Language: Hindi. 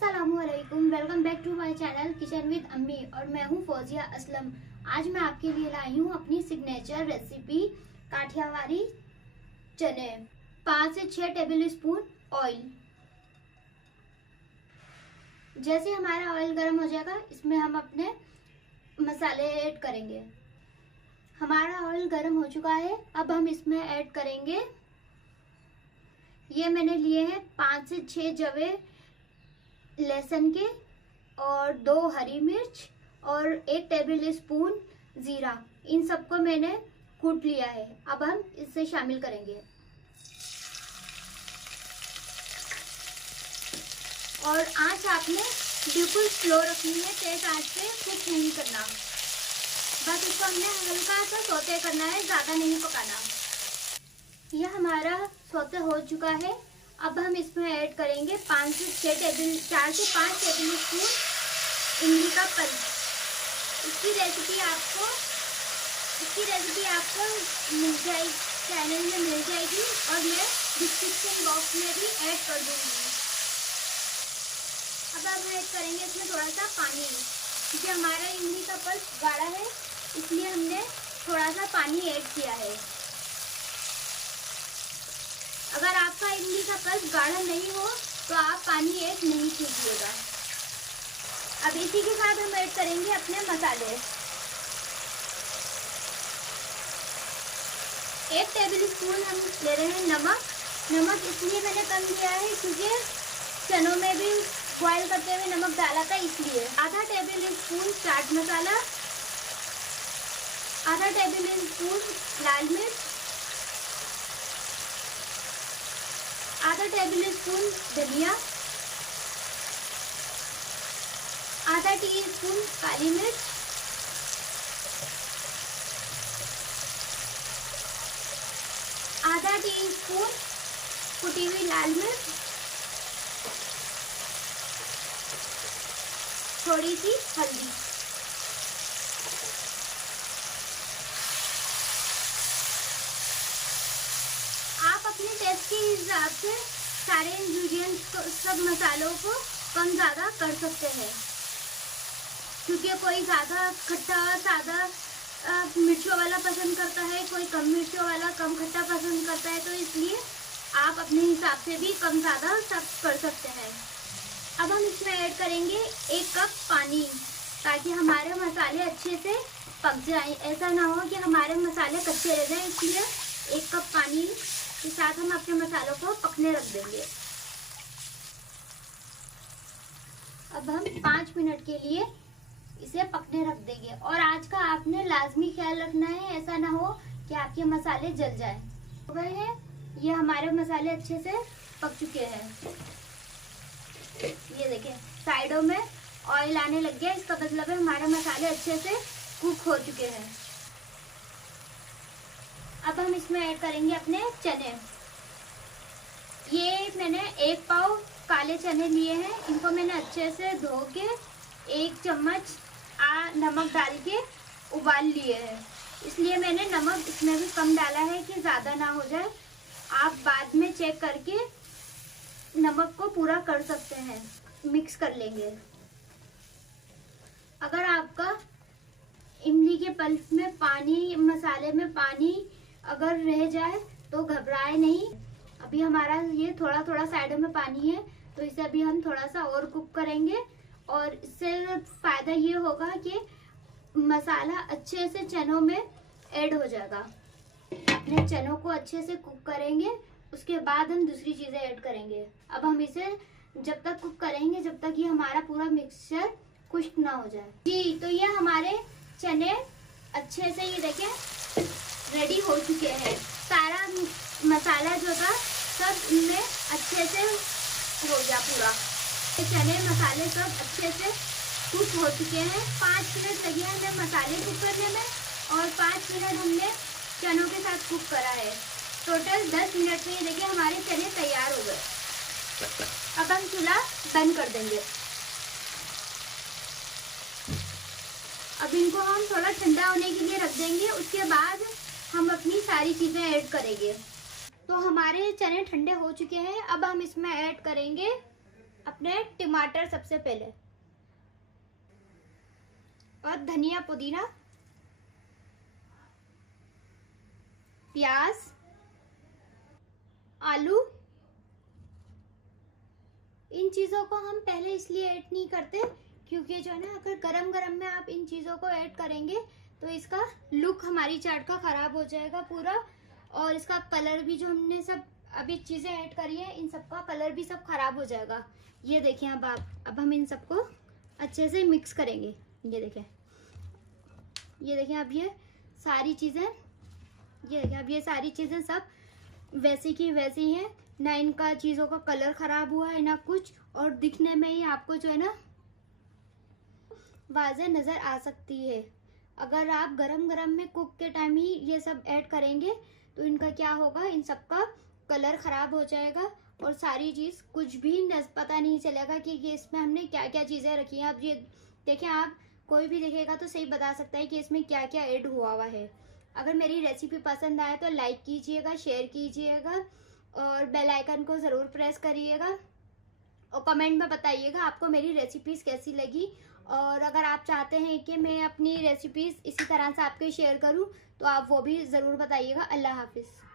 अस्सलामुअलैकुम, welcome back to my channel kitchen with अम्मी और मैं हूं फौजिया असलम। आज मैं आपके लिए लाई हूं अपनी सिग्नेचर रेसिपी काठियावाड़ी चने। 5 से 6 टेबल स्पून ऑयल। जैसे हमारा ऑयल गर्म हो जाएगा इसमें हम अपने मसाले ऐड करेंगे। हमारा ऑयल गर्म हो चुका है, अब हम इसमें ऐड करेंगे, ये मैंने लिए हैं 5 से 6 जवे लहसुन के और 2 हरी मिर्च और 1 टेबल स्पून जीरा। इन सबको मैंने कूट लिया है, अब हम इससे शामिल करेंगे। और आंच आपने बिल्कुल स्लो रखनी है, तेज आंच पे कुछ नहीं करना, बस इसको हमने हल्का सा सौते करना है, ज्यादा नहीं पकाना। यह हमारा सौते हो चुका है, अब हम इसमें ऐड करेंगे 4 से 5 टेबल स्पून इमली का पल्प। इसकी रेसिपी आपको मिल जाएगी, चैनल में मिल जाएगी और मैं डिस्क्रिप्शन बॉक्स में भी ऐड कर दूंगी। अब हम ऐड करेंगे इसमें थोड़ा सा पानी, क्योंकि हमारा इमली का पल्प गाढ़ा है इसलिए हमने थोड़ा सा पानी ऐड किया है। अगर आपका इमली का पल्प गाढ़ा नहीं हो तो आप पानी ऐड नहीं कीजिएगा। अब इसी के साथ हम ऐड करेंगे अपने मसाले। 1 टेबल स्पून हम ले रहे हैं नमक इसलिए मैंने कम लिया है क्योंकि चनों में भी बॉयल करते हुए नमक डाला था, इसलिए। आधा टेबल स्पून चाट मसाला, आधा टेबल स्पून लाल मिर्च, आधा टेबल स्पून धनिया, आधा टीस्पून काली मिर्च, आधा टीस्पून कुटी हुई लाल मिर्च, थोड़ी सी हल्दी। आप अपने टेस्ट के हिसाब से सारे इंग्रेडिएंट्स सब मसालों को कम ज़्यादा कर सकते हैं, क्योंकि कोई ज़्यादा खट्टा सादा मिर्चों वाला पसंद करता है, कोई कम मिर्चों वाला कम खट्टा पसंद करता है, तो इसलिए आप अपने हिसाब से भी कम ज़्यादा सब कर सकते हैं। अब हम इसमें ऐड करेंगे 1 कप पानी, ताकि हमारे मसाले अच्छे से पक जाएं। ऐसा ना हो कि हमारे मसाले कच्चे रह जाएं, इसलिए 1 कप पानी के साथ हम अपने मसालों को पकने रख देंगे। अब हम 5 मिनट के लिए इसे पकने रख देंगे। और आज का आपने लाजमी ख्याल रखना है, ऐसा ना हो कि आपके मसाले जल जाएं। हो गए हैं, ये हमारे मसाले अच्छे से पक चुके हैं। ये देखें साइडों में ऑयल आने लग गया, इसका मतलब है हमारे मसाले अच्छे से कुक हो चुके हैं। अब हम इसमें ऐड करेंगे अपने चने। ये मैंने 1 पाव काले चने लिए हैं, इनको मैंने अच्छे से धो के 1 चम्मच नमक डाल के उबाल लिए हैं, इसलिए मैंने नमक इसमें भी कम डाला है कि ज़्यादा ना हो जाए। आप बाद में चेक करके नमक को पूरा कर सकते हैं, मिक्स कर लेंगे। अगर आपका इमली के पल्प में पानी, मसाले में पानी अगर रह जाए तो घबराए नहीं। अभी हमारा ये थोड़ा थोड़ा साइडों में पानी है, तो इसे अभी हम थोड़ा सा और कुक करेंगे और इससे फायदा ये होगा कि मसाला अच्छे से चनों में ऐड हो जाएगा। अपने चनों को अच्छे से कुक करेंगे, उसके बाद हम दूसरी चीजें ऐड करेंगे। अब हम इसे जब तक कुक करेंगे जब तक ये हमारा पूरा मिक्सचर खुश्क ना हो जाए। जी, तो ये हमारे चने अच्छे से, ये देखें, रेडी हो चुके हैं। सारा मसाला जो था सब इनमें अच्छे से हो गया पूरा। चने मसाले सब अच्छे से कुक हो चुके हैं। 5 मिनट लगे हमें मसाले कुक करने में और 5 मिनट हमने चनों के साथ कुक करा है। टोटल 10 मिनट में ये देखिए हमारे चने तैयार हो गए। अब हम चूल्हा बंद कर देंगे। अब इनको हम थोड़ा ठंडा होने के लिए रख देंगे, उसके बाद हम अपनी सारी चीजें ऐड करेंगे। तो हमारे चने ठंडे हो चुके हैं, अब हम इसमें ऐड करेंगे अपने टमाटर सबसे पहले, और धनिया पुदीना, प्याज, आलू। इन चीजों को हम पहले इसलिए ऐड नहीं करते क्योंकि जो है ना, अगर गरम गरम में आप इन चीजों को ऐड करेंगे तो इसका लुक हमारी चाट का खराब हो जाएगा पूरा, और इसका कलर भी, जो हमने सब अभी चीजें ऐड करी है, इन सबका कलर भी सब खराब हो जाएगा। ये देखें अब हम इन सबको अच्छे से मिक्स करेंगे। ये देखें अब ये सारी चीजें, ये देखें अब ये सारी चीजें सब वैसी की वैसी हैं, ना इनका चीजों का कलर खराब हुआ है ना कुछ, और दिखने में ही आपको जो है ना वाज़ेह नजर आ सकती है। अगर आप गरम गरम में कुक के टाइम ही ये सब ऐड करेंगे तो इनका क्या होगा, इन सब का कलर खराब हो जाएगा और सारी चीज कुछ भी पता नहीं चलेगा कि ये इसमें हमने क्या क्या चीजें रखी हैं। अब ये देखें, आप कोई भी देखेगा तो सही बता सकता है कि इसमें क्या क्या ऐड हुआ है। अगर मेरी रेसिपी पसंद आए तो लाइक कीजिएगा, शेयर कीजिएगा और बेल आइकन को ज़रूर प्रेस करिएगा, और कमेंट में बताइएगा आपको मेरी रेसिपीज़ कैसी लगी। और अगर आप चाहते हैं कि मैं अपनी रेसिपीज़ इसी तरह से आपके शेयर करूं तो आप वो भी ज़रूर बताइएगा। अल्लाह हाफिज़।